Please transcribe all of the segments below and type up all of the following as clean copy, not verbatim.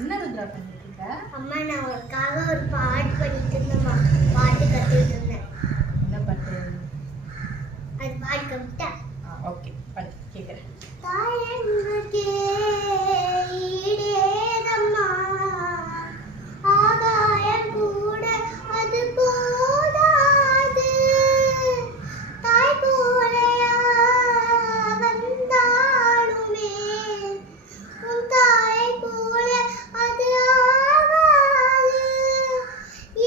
என்ன ருத்ரா பண்ணிட்டு இருக்க? அம்மா நான் உனக்காக ஒரு பாட்டு பண்ணிட்டு இருந்தேம்மா. பாட்டு கத்துட்டு இருந்தேன். என்ன பாட்டு? அது பாட்டு கத்துட்டா. ஓகே பாடு கேக்குறேன். தாயன்னுக்கே ஈடேதம்மா ஆகாயம் கூட அது போதாது தாய் போலையா வந்தாலுமே உன் தாய் போல அது ஆகாது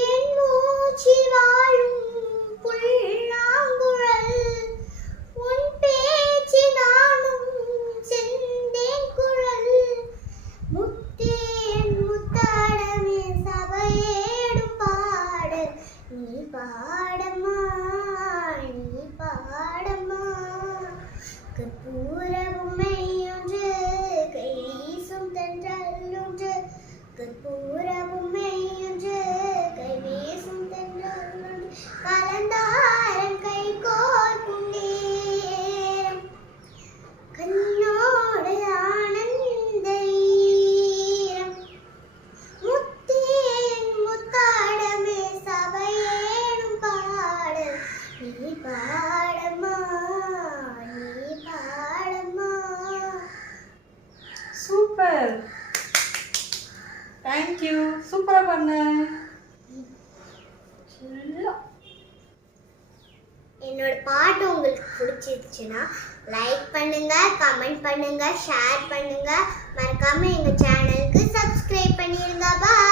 என் மூச்சு வாழும் புல்லாங்குழல் உன் பேச்சு நானும் செந்தேன் குழல் முத்தேன் முத்தாடமே சபையேடும் பாட நீ பாடமா நீ பாடமா கற்பூர பொம்மை ஒன்று கை வீசும் தென்றல் ஒன்று கற்பூர பொம்மை ஒன்று கை வீசும் தென்றல் ஒன்று கலந்தாரன் கை கோர்க்கும் நேரம் கண்ணோடு ஆனந்த ஈரம் முத்தேன் முத்தாடமே சபையேடும் பாடல் நீ பாடமா நீ பாடமா. சூப்பர், தேங்க்யூ, சூப்பரா பண்ண. என்னோட பாட்டு உங்களுக்கு பிடிச்சிருச்சுன்னா லைக் பண்ணுங்க, கமெண்ட் பண்ணுங்க, ஷேர் பண்ணுங்க, மறக்காம எங்க சேனலுக்கு சப்ஸ்கிரைப் பண்ணிருங்க. பாய்.